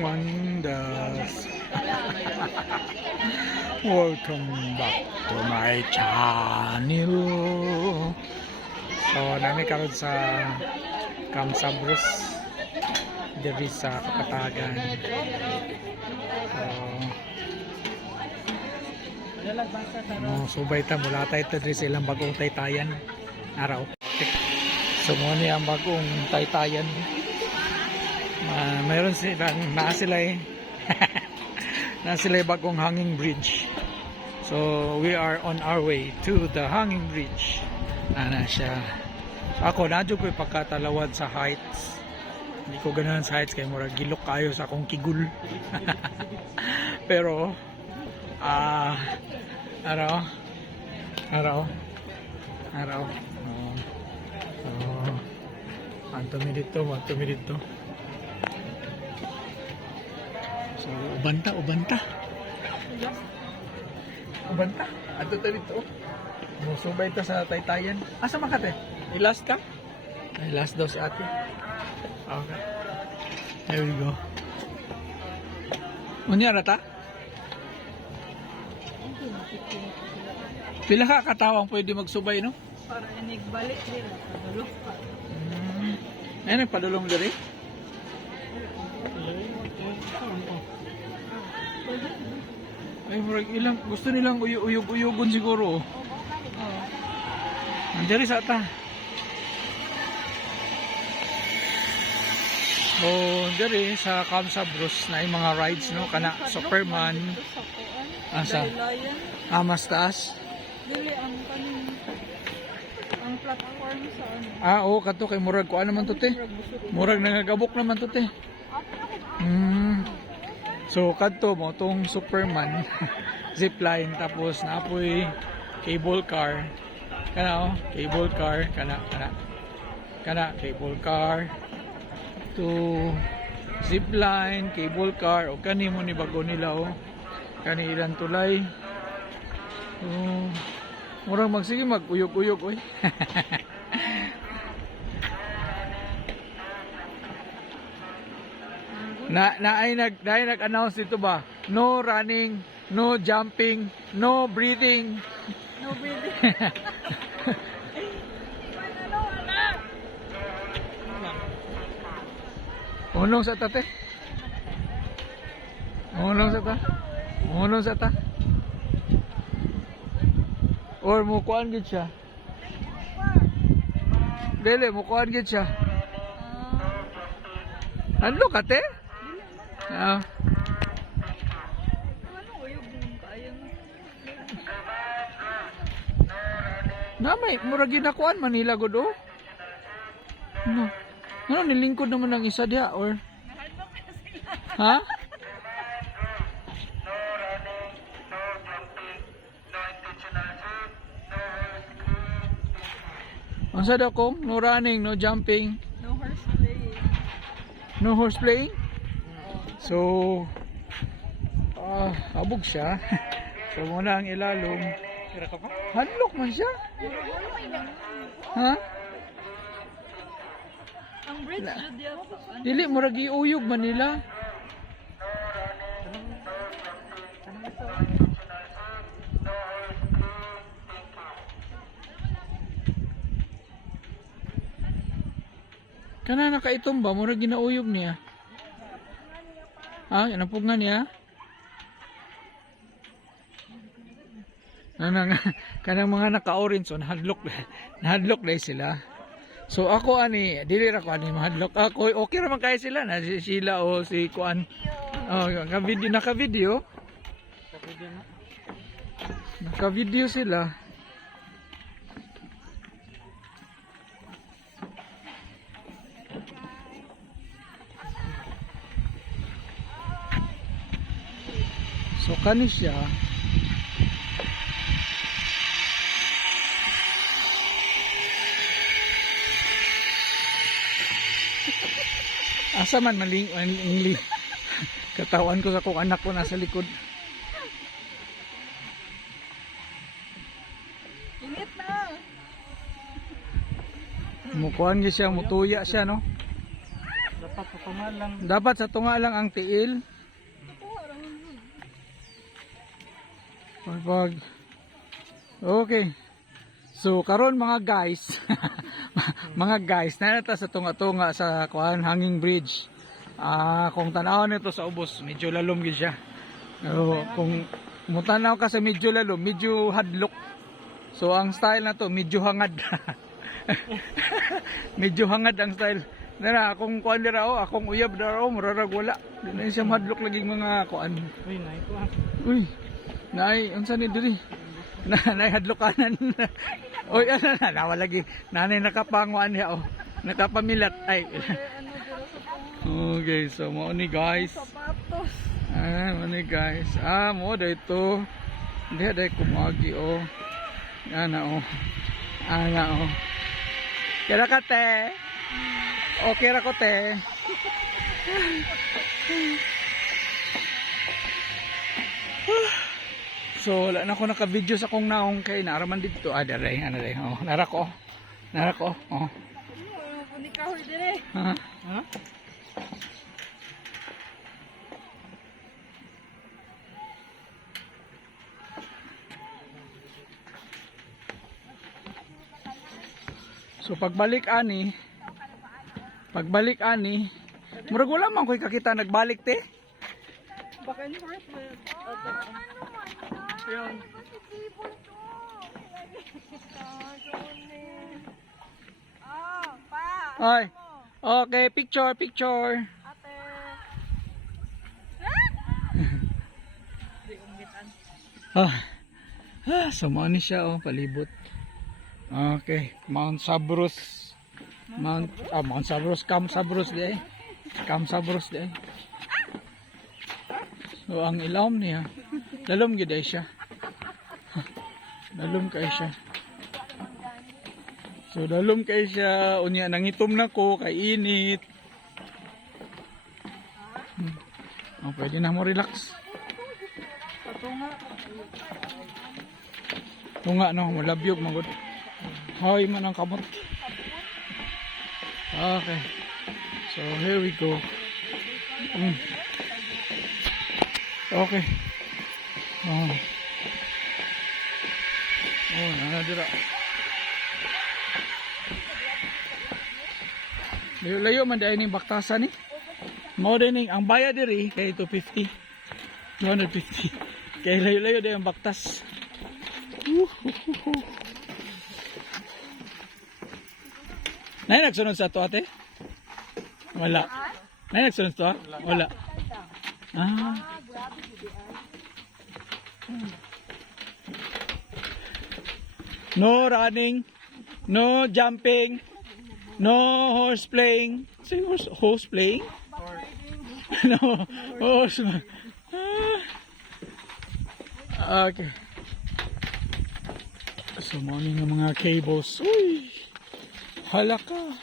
Wonders. Welcome back to my channel. So, nami karon sa Camp Sabros diri sa Kapatagan. Subay ta mula tayo diri sa ilang bagong taytayan araw. So, mo ni ang bagong taytayan. Mayroon silang na sila bagong hanging bridge. So we are on our way to the hanging bridge. Ana siya. Ako nadyo ko pagkatalawad sa heights. Hindi ko ganahan sa heights kay murag gilok kayo sa akong kigul. Pero araw. Antumi dito. So, ubanta. Ato ta dito. Musubay ta sa taytayan. Asa makate? Last ka? Ay, last daw si ate. Okay. Here we go. Unya rata? Pila ka katawang pwede magsubay, no? Para inigbalik nila. Padulong pa. Ay, nagpadulong diri? Ay, ilang gusto nilang uyog-uyogon siguro. Nandiyan sa ata. Diri sa Camp Sabros na yung mga rides, no? Kana Superman. Asa? Mas taas. Dili ang kanin. Ang platform sa Oo, kato kay murag ko naman to te. Murag nangagabok naman to te. So kadto mo tong Superman zipline tapos naapoy cable car. Cable car kana cable car to zipline, cable car o kani mo ni bago nila kani ilang tulay. Murag magsige mag-uyog-uyog oy. nag-announce dito ba? No running, no jumping, no breathing. No breathing. Unong sa tate? Unong sa ta? Or mukuan gid siya? Dili, mukuan gid siya. Ano ka te? Namay, murag ginakuan Manila gud oh. Ano nilingkod naman ng isa diha or? Ha? Asa daw kong? No running, no jumping. No horse playing. No horse playing? So, abog siya. So, muna ang ilalong. Handlock man siya. Ha? Ang bridge jud diya. Dili, murag iuyog man nila. Kana nakaitom ba? Murag ginauyog niya. Napog nga niya. Kanang mga naka-orange so nahadlok na sila. So ako dili ra ko mahadlok. Ako okay ra man kay sila na si Sheila o si Kuan. Naka-video sila. So kani siya. Asa man maling katawan ko sa kong anak ko nasa likod. Init na. Mukuan siya, mutuya siya, no? Dapat patunga lang. Dapat sa tunga lang ang tiil. Pag okay. So karon mga guys, mga guys, nanata sa tunga-tunga sa kuan hanging bridge. Kung tanawon nito sa ubos, medyo lalom gyud siya. Pero kung mutanaw ka sa medyo lalom, medyo hadlok. So ang style na to medyo hangad. Medyo hangad ang style. Nara akong kuan dira akong uyab dira murarag wala. Di na siya madlok laging mga kuan. Uy, nay ko. Uy. Nay, unsa ni diri? Nay hadlokanan. Oy, ana na nawa lagi. Nanay nakapanguan niya Nakapamilat ay. Okay, so mo ni guys. Sapatos. Mo ni guys. Mo dito. Dai kumagi Ana Ana Kira ka te. Okay ra ko te. So wala na ako naka-video sa kong naong kay naaraman dito. Dere. Nara ko. Ni kahoy dire. Ha? So pagbalik ani, murag wala man ko'y kakita nagbalik te. Baka ni first man. Yan. Pa. Ay. Okay, picture. Ate. Sama ni siya palibot. Okay, Mount Sabros. Mount Sabros, Camp Sabros di ay. So ang ilawom niya, lalom gid ay siya. Lalom kay siya. So lalom kay siya, unya nangitom na ko kay init. Pwede na mo relax. Tunga no, malabyog magod. Hoy man ang kamot. Okay. So here we go. Okay. Dira. Layo man dai ning baktasan ni. Mao din ang bayad diri kay 250. 250. Kay layo-layo dai ang baktas. Nay nagsunod sa to ate? Wala. Nay nagsunod to? Wala. No running, no jumping, no horse playing. Say horse playing? No, horse. Okay. So morning ng mga cables. Uy! Halaka.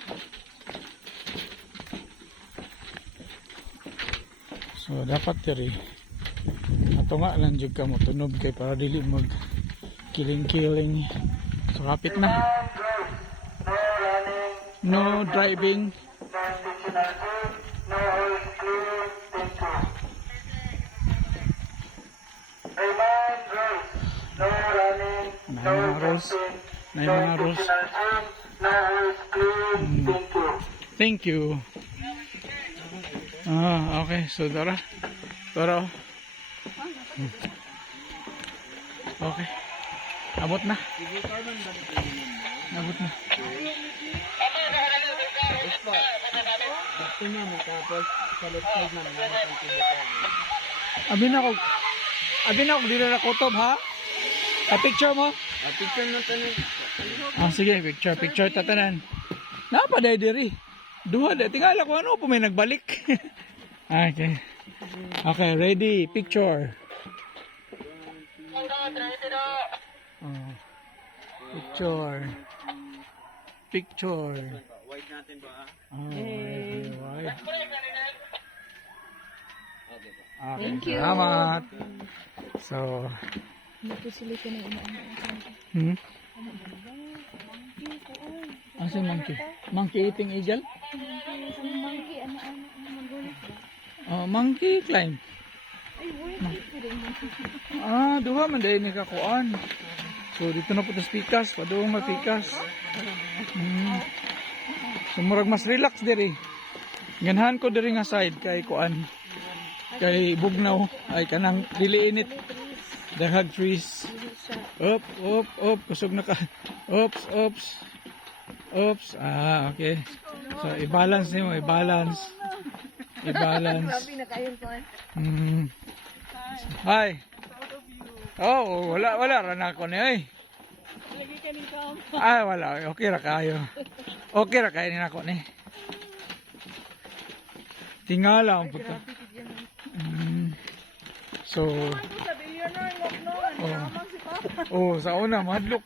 So dapat diri. Ato nga lang jud ka mo tunog kay para dili mag kiling-kiling. So kapit na. No driving. May mga rules. Thank you. Okay. So Dora. Okay. Abot na. Abi na ako dito na kutob ha. Picture mo? Picture na tanan. Sige, picture tatanan. Napaday diri. Duha da tingala ko ano po may nagbalik. Okay. Okay, ready, picture. Picture. White natin ba? White. Okay, Thank you. Salamat. So, Napusili ko na ina-ano. Asa monkey? Monkey eating eagle? Monkey, ano-ano. Oh, monkey climb. Ay, wait. Duha man dahil ni kakuan. So, dito na po tas pikas. Padoong na pikas. So, murag mas relax diri. Ganahan ko diri nga side kay kuan. Kay bugnaw. Ay, kanang dili init. Daghag trees. Up, up, up. Kusog na ka. Oops, oops. Oops. Okay. So, i-balance niyo. I-balance. I-balance. Grabe na kayo ko. Hi. Oh, wala ra ko ni ay. Lagi ka ng kaon. Wala. Okay ra kayo. Okay ra kayo ni nako ni. Tingala ang puto. So, Sabi niyo na, no. sa una madlok